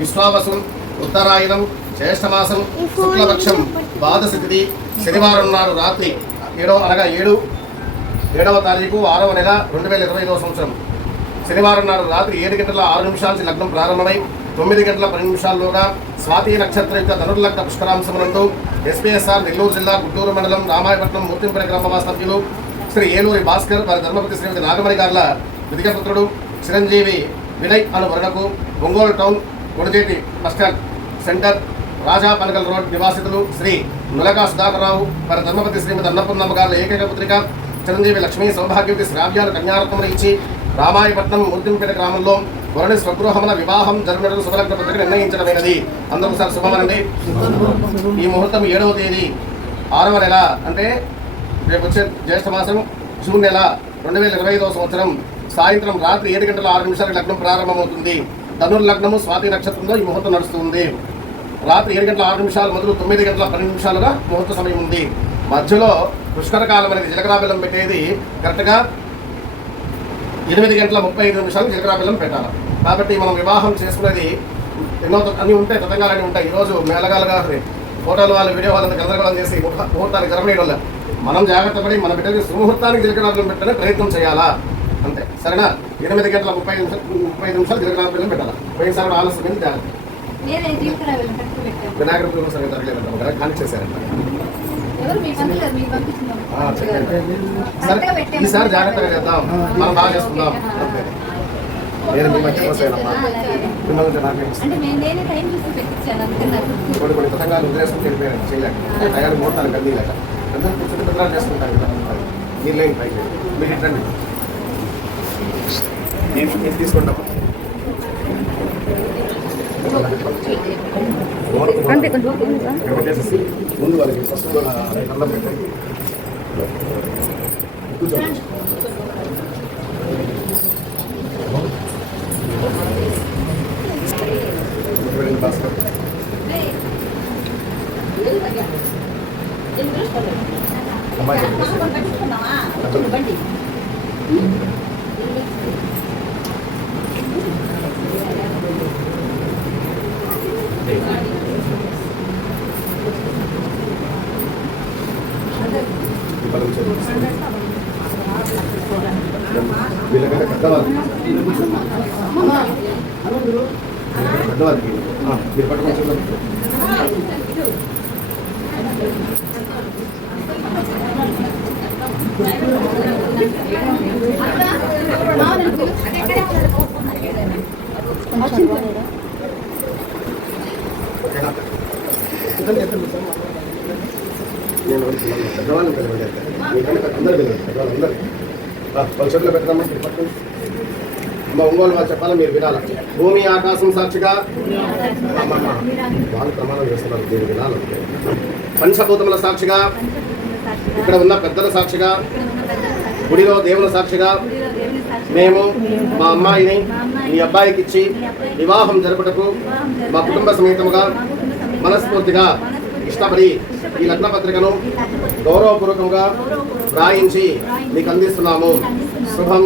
విశ్వావసం ఉత్తరాయణం జ్యేష్ఠమాసం శుక్లపక్షం ద్వాదశి తిథి శనివారం నాడు రాత్రి 7వ తారీఖు 6వ నెల 2022వ సంవత్సరం శనివారం నాడు రాత్రి 7 గంటల 6 నిమిషాల లగ్నం ప్రారంభమై 9 గంటల 10 నిమిషాల్లోగా స్వాతి నక్షత్ర యొక్క ధనుర్లగ్న పుష్కరాంశమునందు ఎస్పీఎస్ఆర్ నెల్లూరు జిల్లా గుంటూరు మండలం రామాయపట్నం మూర్తింపల్లి గ్రామ వాస్తవ్యులు శ్రీ ఏలూరి భాస్కర్ వారి ధర్మపతి శ్రీమతి నాగమణి గార్ల విధికపుత్రుడు చిరంజీవి వినయ్ అను వరుణకు ఒంగోలు టౌన్ కొడిచేటి బస్టాండ్ సెంటర్ రాజా పనగల్ రోడ్ నివాసితులు శ్రీ నులకా సుధాకర్రావు వారి ధర్మపతి శ్రీమతి అన్నపూర్ణమ్మ గార్ల ఏకైక పుత్రిక చిరంజీవి లక్ష్మీ సౌభాగ్యవతి శ్రావ్యాలు కన్యారత్నములు ఇచ్చి రామాయపట్నం మూర్తింపేట గ్రామంలో వరుణి స్వగృహమున వివాహం జరుగునట్లు శుభలగ్న పత్రిక నిర్ణయించడమైనది. అందరూ సార్ శుభమనండి. ఈ ముహూర్తం 7వ తేదీ 6వ నెల అంటే రేపు వచ్చే జ్యేష్ఠ మాసం జూన్ నెల 2025వ సంవత్సరం సాయంత్రం రాత్రి 7 గంటల 6 నిమిషాలకు లగ్నం ప్రారంభమవుతుంది. ధనుర్లగ్నము స్వాతి నక్షత్రంలో ఈ ముహూర్తం నడుస్తుంది. రాత్రి 7 గంటల 6 నిమిషాలు మొదలు 9 గంటల 12 నిమిషాలుగా ముహూర్త సమయం ఉంది. మధ్యలో పుష్కర కాలం అనేది జీలకర్ర బెల్లం పెట్టేది కరెక్ట్గా 8 గంటల 35 నిమిషాలు జీలకర్ర బెల్లం పెట్టాలి. కాబట్టి మనం వివాహం చేసుకునేది ఎన్నో అన్నీ ఉంటాయి, తతంగాలన్నీ ఉంటాయి. ఈరోజు మేళగాలుగా ఫోటోలు వాళ్ళు వీడియో వాళ్ళని గందరగోళం చేసి ముహూర్తానికి జరగడం వల్ల మనం జాగ్రత్త పడి మన బిడ్డకి సుముహూర్తానికి జీలకర్ర బెల్లం పెట్టనే ప్రయత్నం చేయాలా అంతే. సరేనా? 8 గంటల 35 నిమిషాలు జీలకర్ర బెల్లం పెట్టాలి. పోయినసారి ఆలస్యమైంది జాగ్రత్త. వినాయకుడి పూజ సరిగ్గా జరగలేదంట, కాని చేశారంట. సరే ఈసారి జాగ్రత్తగా చేద్దాం, మనం బాగా చేసుకుందాం. నేను మీ మధ్య వస్తానమ్మా, మిమ్మల్ని కొన్ని పథకాలు ఉద్దేశం వెళ్ళిపోయాను చేయలేక అయ్యాలు మోటాలు కదీలేక అందరూ కూర్చొని పత్రాలు చేసుకుంటాను కదా. మీరు లేని పైకి మీరు ఇట్లండి నేను తీసుకుంటాం. ముందు వాళ్ళకి ఫస్ట్ అన్నం పెట్టండి. కూర్చోండి. భాస్కర్ అమ్మాయి వీళ్ళకంటే పెద్దవాళ్ళకి పెద్దవాళ్ళకి మీరు పట్టుకొని నేను పెద్దవాళ్ళని మీకంటే అందరూ పెద్దవాళ్ళందరూ వాళ్ళ చెట్లు పెడతామా మీరు పట్టుకుని అమ్మ ఒంగోలు వాళ్ళు చెప్పాలా మీరు వినాలి. భూమి ఆకాశం సాక్షిగా వాళ్ళు ప్రమాణం చేస్తున్నారు, మీరు వినాలంటే. పంచభూతముల సాక్షిగా, ఇక్కడ ఉన్న పెద్దల సాక్షిగా, గుడిలో దేవుల సాక్షిగా మేము మా అమ్మాయిని మీ అబ్బాయికి ఇచ్చి వివాహం జరుపుటకు మా కుటుంబ సమేతముగా మనస్ఫూర్తిగా ఇష్టపడి ఈ లగ్న పత్రికను గౌరవపూర్వకంగా రాయించి మీకు అందిస్తున్నాము. శుభం.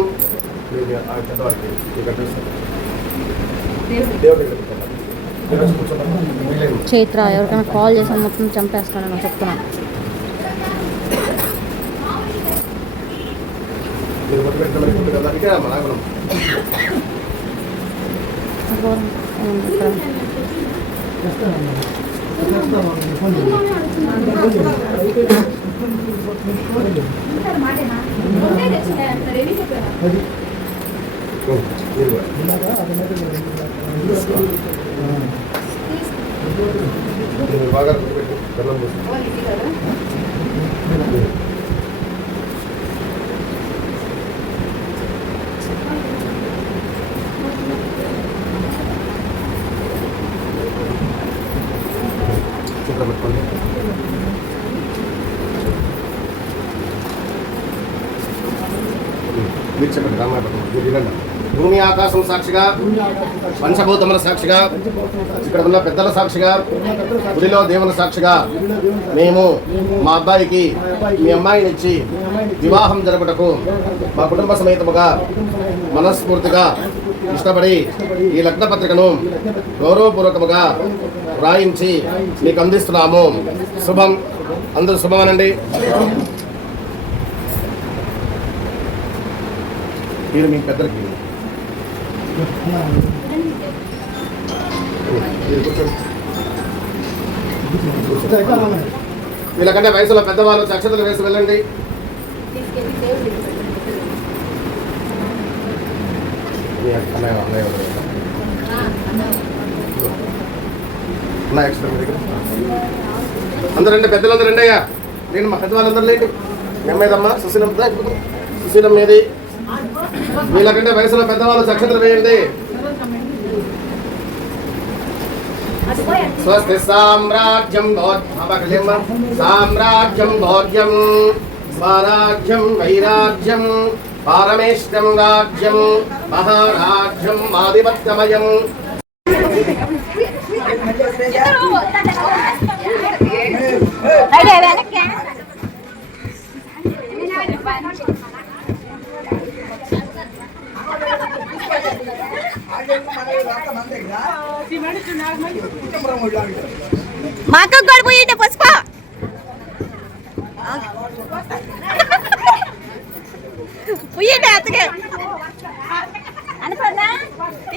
చైత్ర ఎవరికైనా కాల్ చేసాను మొత్తం చంపేస్తానని చెప్తున్నాను. బాగా పెట్టుకోండి. మీరు చెప్పండి. రామాయపట్నం భూమి ఆకాశం సాక్షిగా, పంచభూతముల సాక్షిగా, ఇక్కడ ఉన్న పెద్దల సాక్షిగా, గుడిలో దేవుల సాక్షిగా మేము మా అబ్బాయికి మీ అమ్మాయిని ఇచ్చి వివాహం జరుపుటకు మా కుటుంబ సమేతముగా మనస్ఫూర్తిగా ఇష్టపడి ఈ లగ్న పత్రికను గౌరవపూర్వకముగా వ్రాయించి మీకు అందిస్తున్నాము. శుభం. అందరూ శుభమనండి. మీరు మీ పెద్దలకి వీళ్ళకంటే వయసులో పెద్దవాళ్ళు అక్షతలు వేసి వెళ్ళండి. అందరండి, పెద్దలందరూ రండి అయ్యా. నేను మా పెద్దవాళ్ళందరూ లేండి. ఏమైందమ్మా సుశీలం మీది. వీళ్ళకంటే వయసులో పెద్దవాళ్ళు అక్షతలు వేయండి. స్వస్తి సామ్రాజ్యం సామ్రాజ్యం భోజ్యం స్వరాజ్యం వైరాజ్యం పారమేష్టం రాజ్యం మహారాజ్యం ఆధిపత్యమయం. మా అక్క కూడా పోయిండే పుష్ప పోయిండే అత్తగా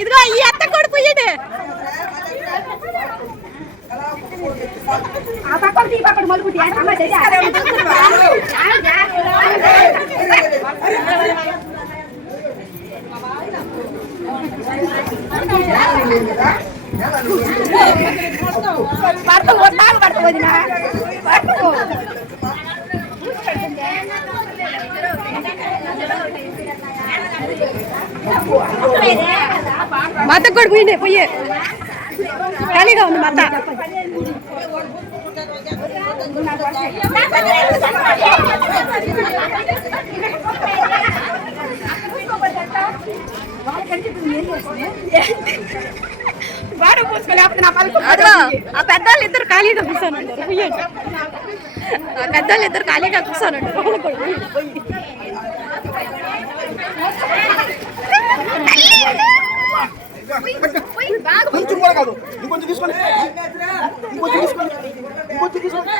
ఇదిగో ఈ అత్త కూడా పోయిండే. మాత కూడా పోయిండే పోయే ఖాళీగా ఉంది మాత. ఆ పెద్దవాళ్ళు ఇద్దరు ఖాళీగా కూర్చోనంటారు. పెద్దవాళ్ళు ఇద్దరు ఖాళీగా కూర్చోనంటారు. కొంచెం కూడా కాదు, ఇంకొంచెం తీసుకోండి, ఇంకొంచెం తీసుకోండి, ఇంకొంచెం తీసుకోండి.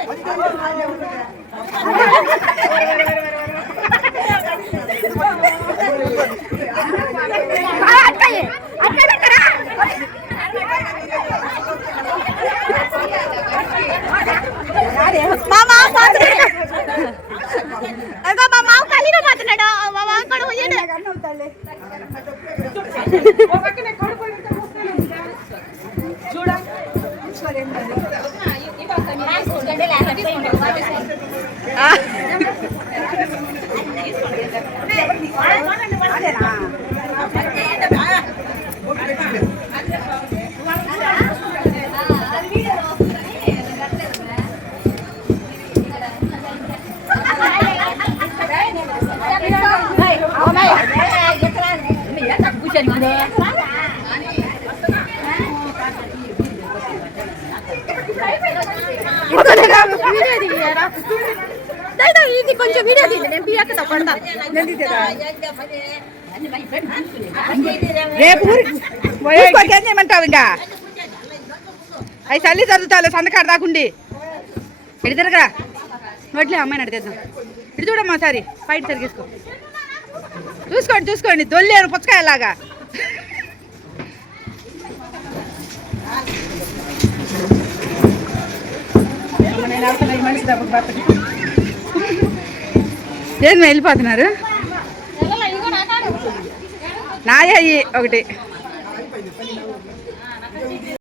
మా మామ ఖాళీగా పోతున్నాడు. మా మామ కూడా పోయాడు. ఇది కొంచెం వీడియో తీయండి. నేను బియ్యక్క పడతా. ఏం చేయమంటావు? ఇంకా అవి చల్లి చదువుతాలే సందకాడ దాకుండి ఇటు తిరగరా. నోట్లే అమ్మాయిని అడిగేద్దాం. ఇటు చూడమ్మా సారి బయట తిరిగేసుకో. చూసుకోండి చూసుకోండి, దొల్లేరు పుచ్చకాయలాగా. ఏం వెళ్ళిపోతున్నారు? నాయ ఒకటి